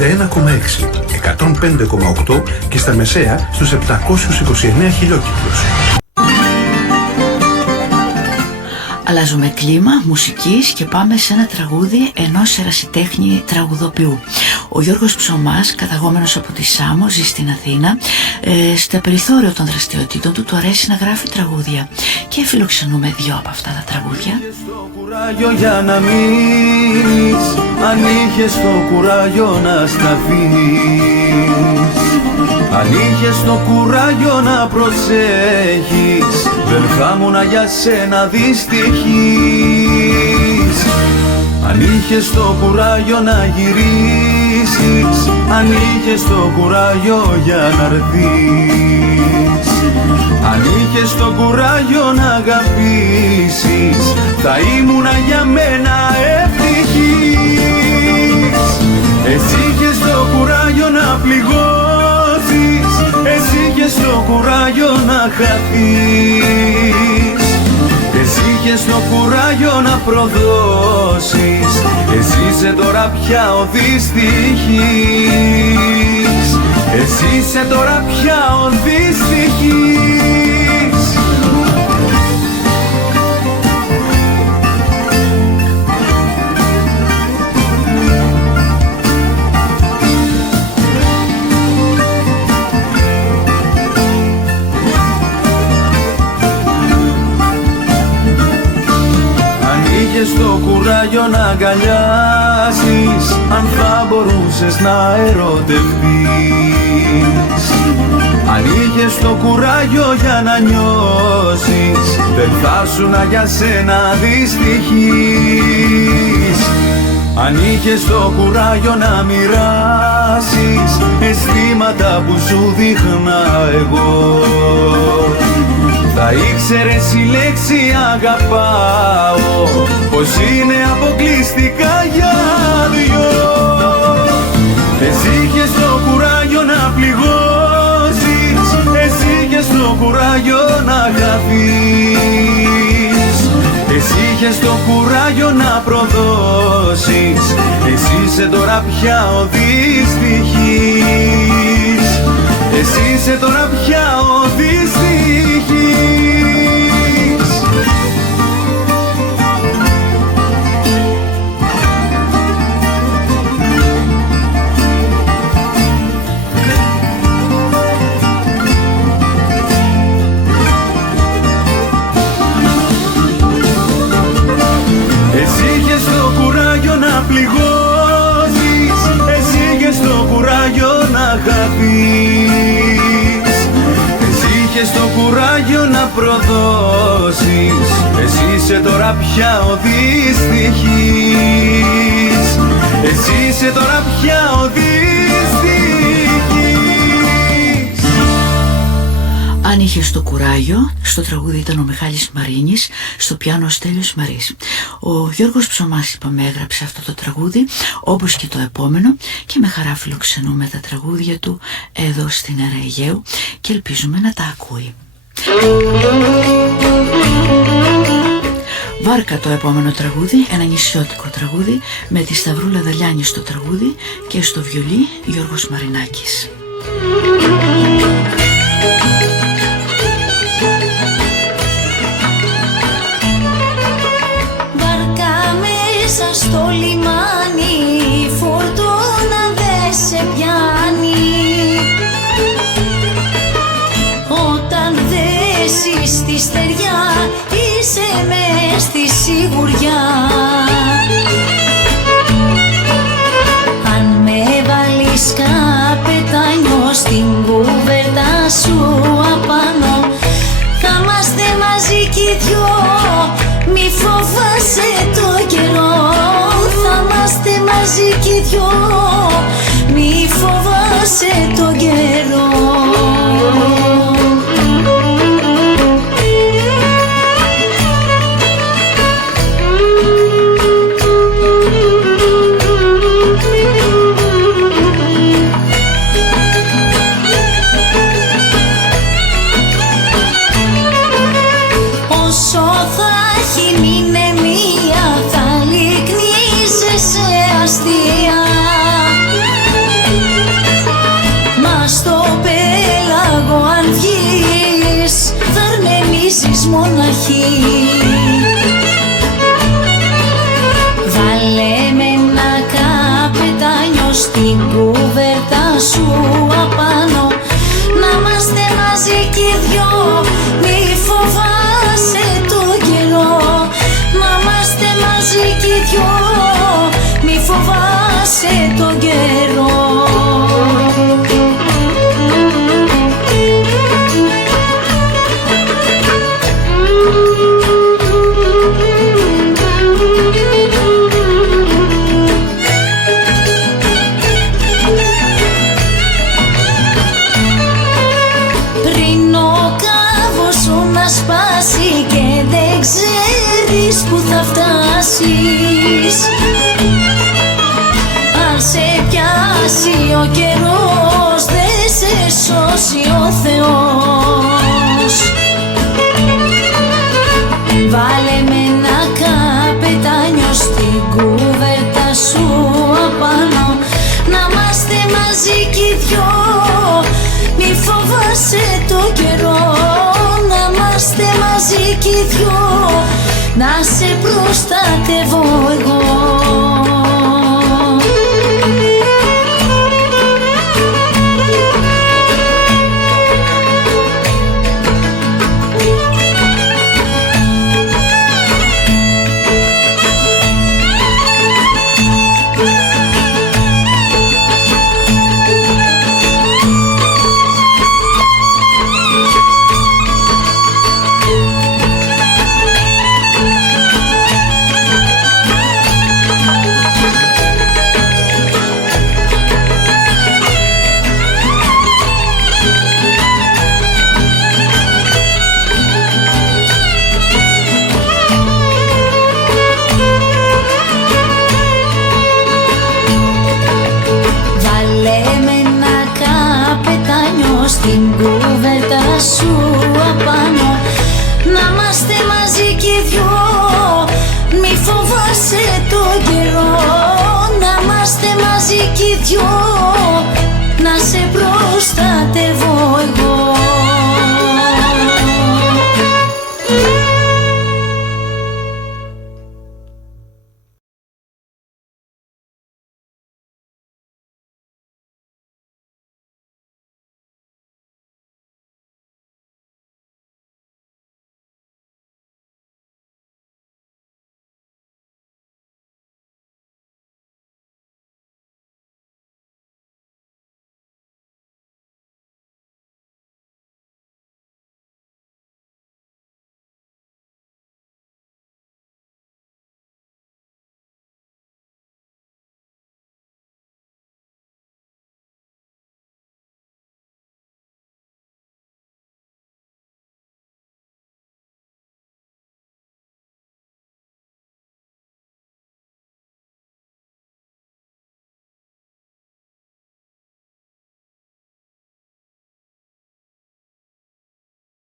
91,6, 105,8 και στα μεσαία στους 729 χιλιόκυκλους. Αλλάζουμε κλίμα μουσικής και πάμε σε ένα τραγούδι ενός ερασιτέχνη τραγουδοποιού. Ο Γιώργος Ψωμάς, καταγόμενος από τη Σάμο, ζει στην Αθήνα. Στο περιθώριο των δραστηριοτήτων του αρέσει να γράφει τραγούδια και φιλοξενούμε δύο από αυτά τα τραγούδια. Στο κουράγιο για να μείνεις, αν είχες το κουράγιο να σταθείς, αν είχες το κουράγιο να προσέχεις, δεν θα ήμουνα για σένα δυστυχής. Αν είχες το κουράγιο να γυρίσεις, αν είχες το κουράγιο για να έρθεις, αν είχες το κουράγιο να αγαπήσεις, θα ήμουνα για μένα ευτυχής. Εσύ είχες το κουράγιο να πληγώσεις, εσύ είχες το κουράγιο να χαθείς, εσύ είχες το κουράγιο να προδώσεις, εσύ είσαι τώρα πια ο δυστυχής, εσύ είσαι τώρα πια ο δυστυχής. Είχες το κουράγιο να αγκαλιάσεις, αν θα μπορούσες να ερωτευτείς, αν είχες το κουράγιο για να νιώσεις, δεν θα σουνα για σένα δυστυχής. Αν είχες το κουράγιο να μοιράσεις αισθήματα που σου δείχνα εγώ, θα ήξερες η λέξη αγαπάω πως είναι αποκλειστικά για δυο. Εσύ είχες το κουράγιο να πληγώσεις, εσύ είχες το κουράγιο να χαθείς, εσύ είχες το κουράγιο να προδώσεις, εσύ είσαι τώρα πια ο δυστυχής, εσύ είσαι τώρα πια ο δυστυχής. Εσύ είχες το κουράγιο να πληγώσεις, εσύ είχες το κουράγιο να χαθείς, εσύ είχες το κουράγιο να προδώσεις, εσύ είσαι τώρα πια ο δυστυχής, εσύ είσαι τώρα πια ο δυστυχής. Αν είχες το κουράγιο, στο τραγούδι ήταν ο Μιχάλης Μαρίνης, στο πιάνο ο Στέλιος Μαρής. Ο Γιώργος Ψωμάς, είπαμε, έγραψε αυτό το τραγούδι, όπως και το επόμενο, και με χαρά φιλοξενούμε τα τραγούδια του εδώ στην Αίρα Αιγαίου και ελπίζουμε να τα ακούει. Βάρκα το επόμενο τραγούδι, ένα νησιώτικο τραγούδι με τη Σταυρούλα Δαλιάνη στο τραγούδι και στο βιολί Γιώργος Μαρινάκης. Στο λιμάνι φορτώνα δε σε πιάνει, όταν δέσεις τη στεριά είσαι μες στη σιγουριά. Αν με βάλεις καπετάνιο στην κουβέρτα σου απάνω, θα είμαστε μαζί κι οι δυο, μη φοβάσαι το καιρό. Θα είμαστε μαζί κι οι δυο, μη φοβάσαι το καιρό. αστεία. βράχει. Βάλε με ένα καπετάνιο στην κουβέρτα σου απάνω, να είμαστε μαζί κι οι δυο, μη φοβάσαι τον καιρό. Να είμαστε μαζί κι οι δυο, μη φοβάσαι τον καιρό. Και δεν ξέρεις που θα φτάσεις, αν σε πιάσει ο καιρός, δεν σε σώσει ο Θεός. Βάλε με ένα καπετάνιο στην κουβέρτα σου απάνω, να είμαστε μαζί κι οι δυο, μη φοβάσαι το καιρό. Να είμαστε μαζί κι οι δυο, να σε προστατεύω εγώ. Στην κουβέρτα σου απάνω, να είμαστε μαζί κι οι δυο, μη φοβάσαι τον καιρό. Να είμαστε μαζί κι οι δυο,